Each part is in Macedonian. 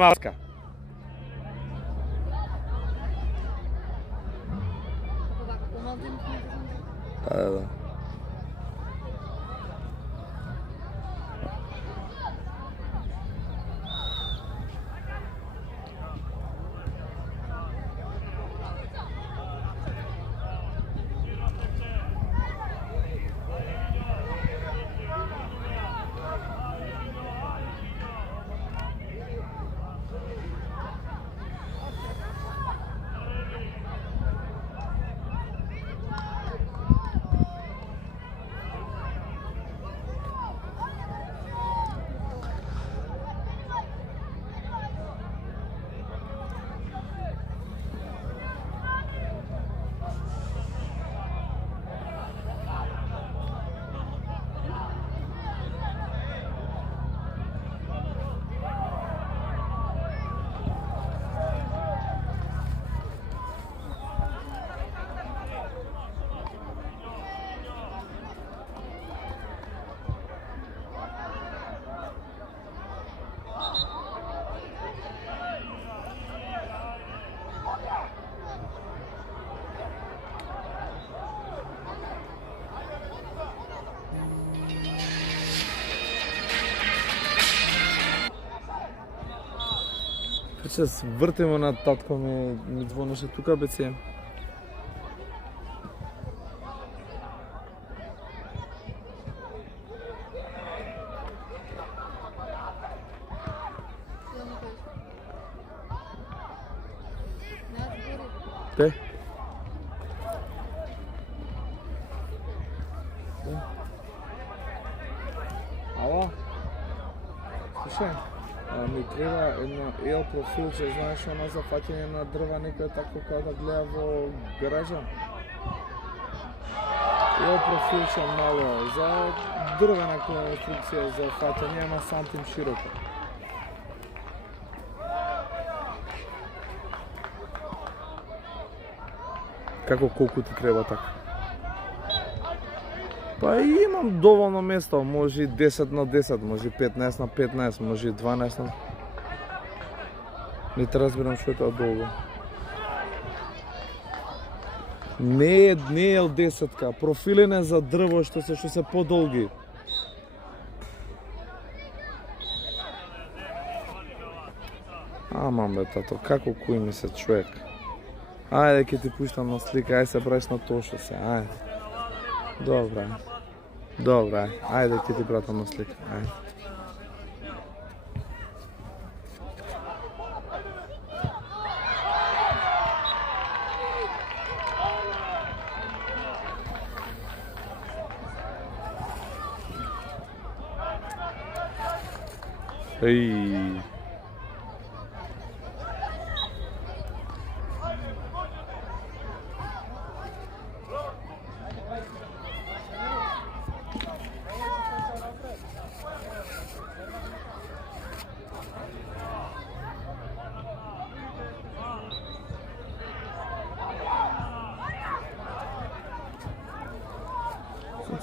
Maska. Ovako, pomaldim smo Da. Ще се въртимо на татко ми звонеше тука беце. Те? Ало? Слушай, ми треба едно ел профилче, знаеш, оно за фаќање на дрва, некој тако кога да гледа во гаража. Ел профилче мало, за дрвена конструкција, за фаќање на сантим широко. Како колку ти треба така? Па имам доволно место, може 10 на 10, може 15 на 15, може 12 на... Не те разбирам што е тоа долго. Не е од 10-ка, профилен е за дрво што се подолги. Амам бе тато, како кој ми се човек. Ајде ќе ти пуштам на слика, ајде се браш на Тошо се, ајде. Добра, ајде ќе ти пратам на слика, ајде. Еј.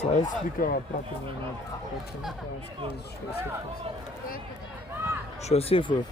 Ајде сликава пратиме на почнете, што е сефов.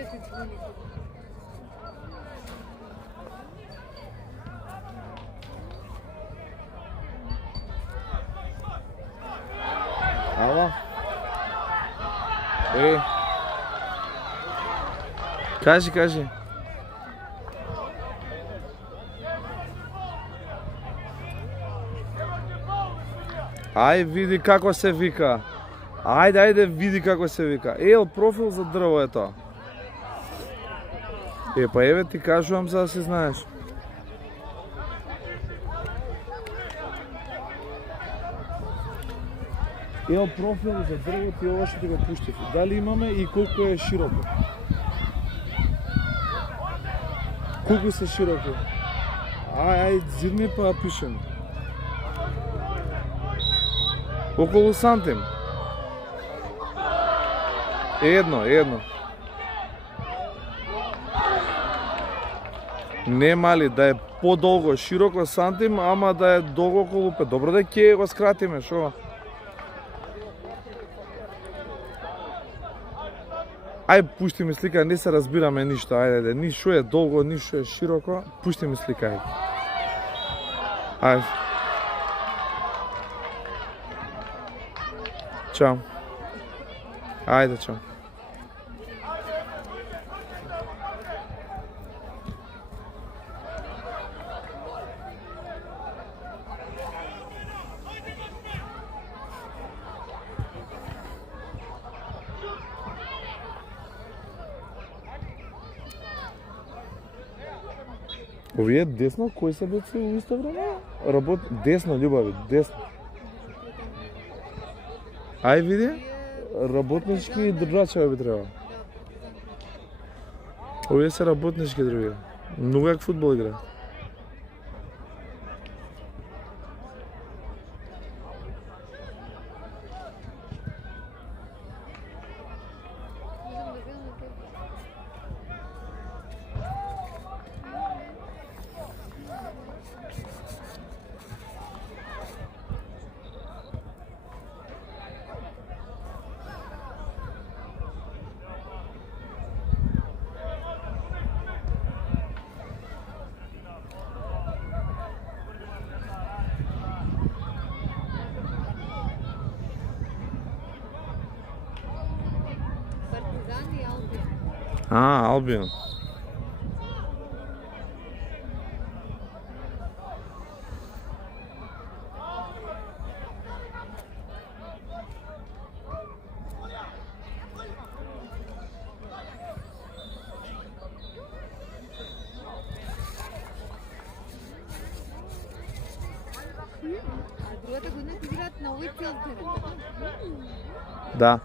излезне цигуните. Ала? Кажи. Ај види како се вика. Ајде види како се вика. Профил за дрво е тоа. Па еве ти кажувам за да си знаеш. Профил за дрво ти ова што ти го пуштив. Дали имаме и колку е широко? Колку се широко? Ај, зидни па пишем. Околу сантим. Едно. Не мали, да е подолго, широко сантим, ама да е долго околу 5. Добро да ќе го скратиме, шо? Ај, пушти ми слика, не се разбираме ништо, ајде, ни шо е долго, ни шо е широко, пушти ми слика, ајде. Чао. Ајде, чао. Овие десно, кои се беци у исто време? Десно, љубави, десно. Ај види, работнички држачеви би треба. Овие се работнички други. Многу як фудбал игра. Албион. А другата година ти играат на овој цел терен. Да.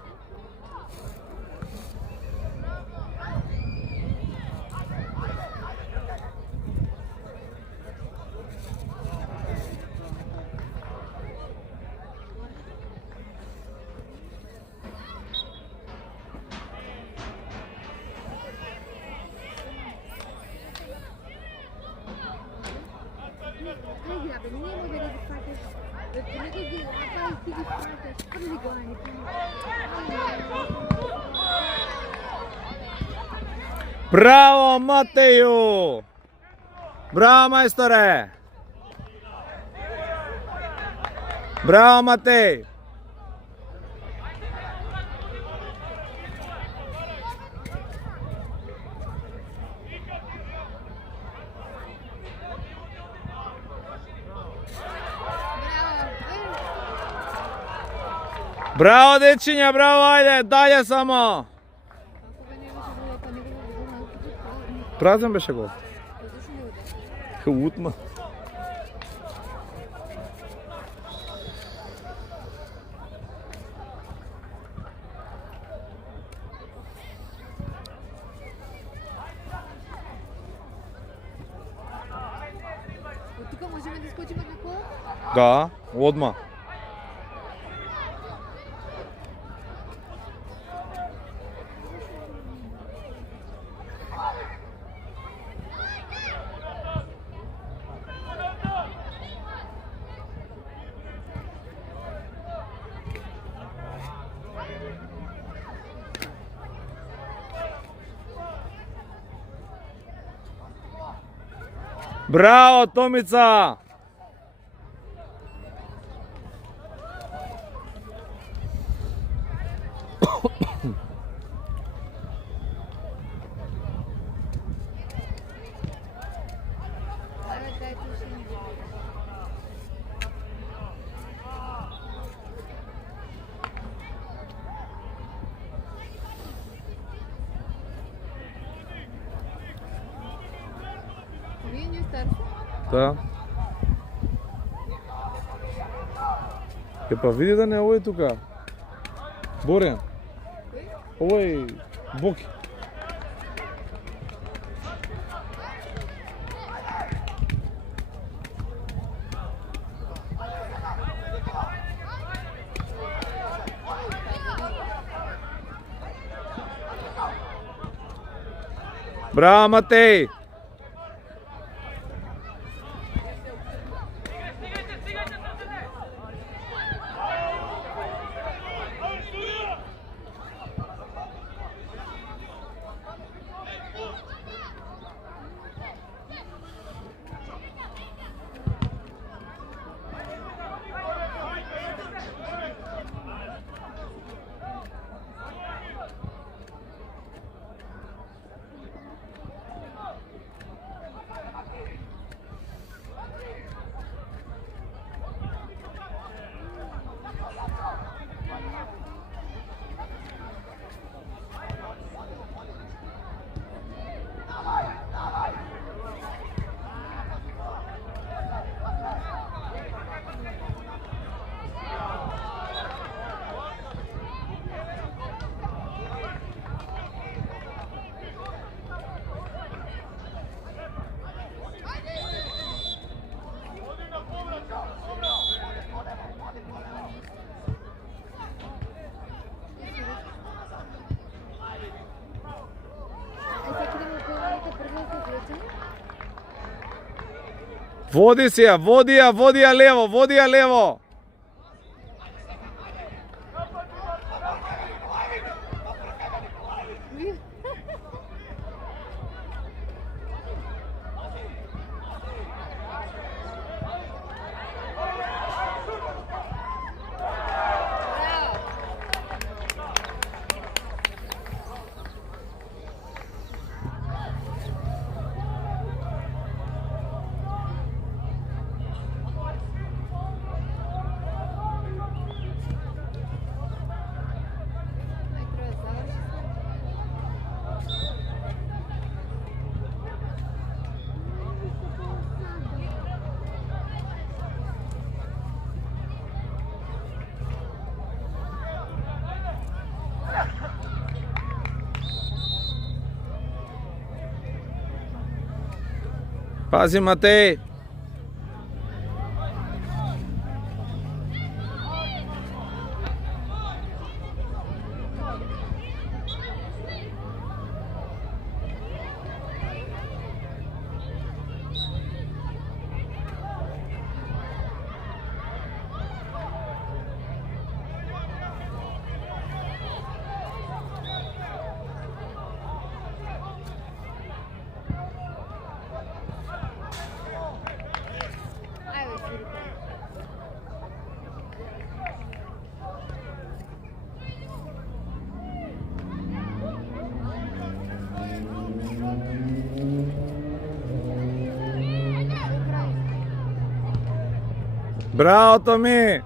Браво, Матеју! Браво, мајсторе! Браво, Матеј! Браво, дечиња, браво, ајде, далje само! Празен беше гол. Утма. От тука можеме да скочиме на кола? Да, одма. Bravo, Tomica! Ajde, daj tu še nekaj. Вие не старше? Да. Па види да не овој тука. Борен. Кој? Овој Боки. Браво, Матеј! Води си ја, води ја лево, води ја лево. Pazi, Matej. Браво, Томи!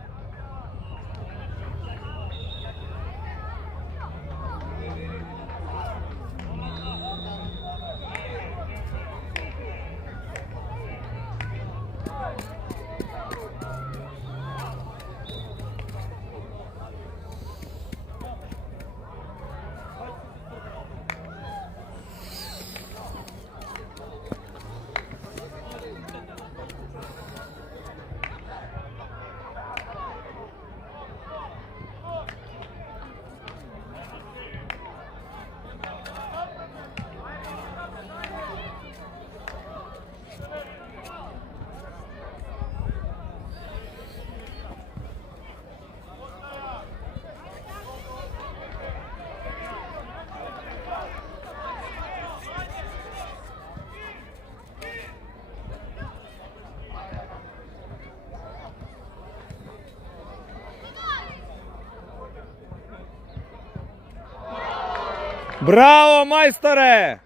Bravo, majstore!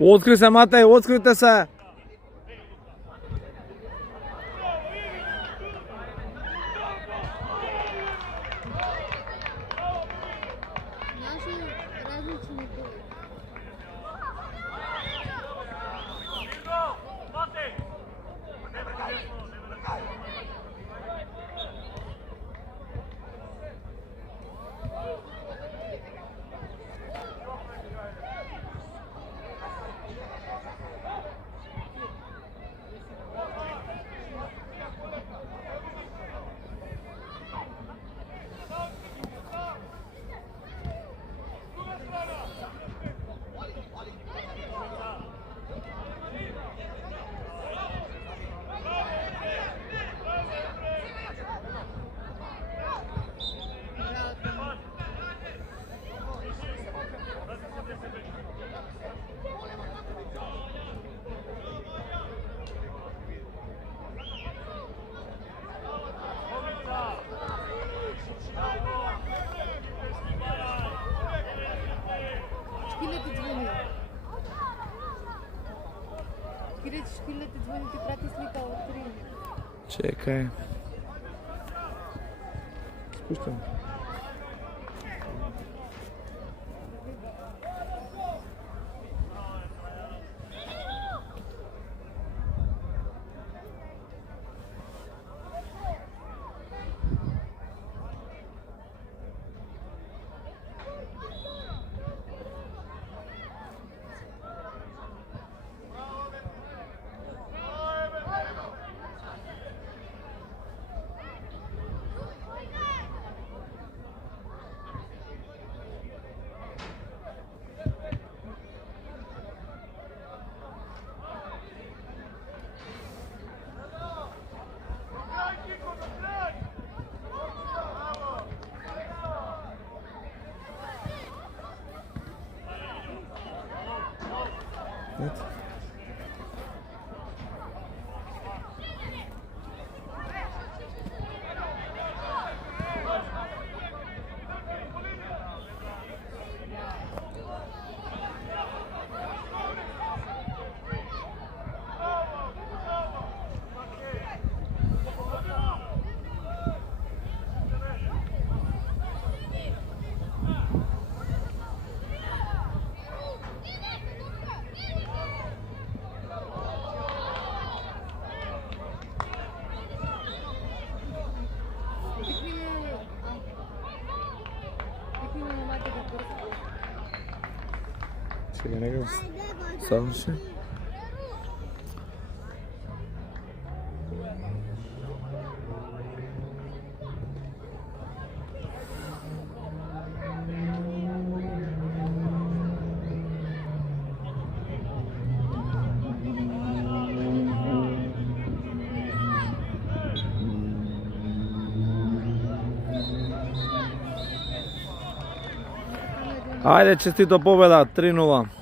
Otkri se, Matej, otkrite se! Naši različni boji. Шкиле ти звъни. Шкиле ти звъни, ти прати слика от 3. Čekaj. Spuštam. Нет? Čekaj, nekaj završi. Ajde, čestito pobjeda, 3:0.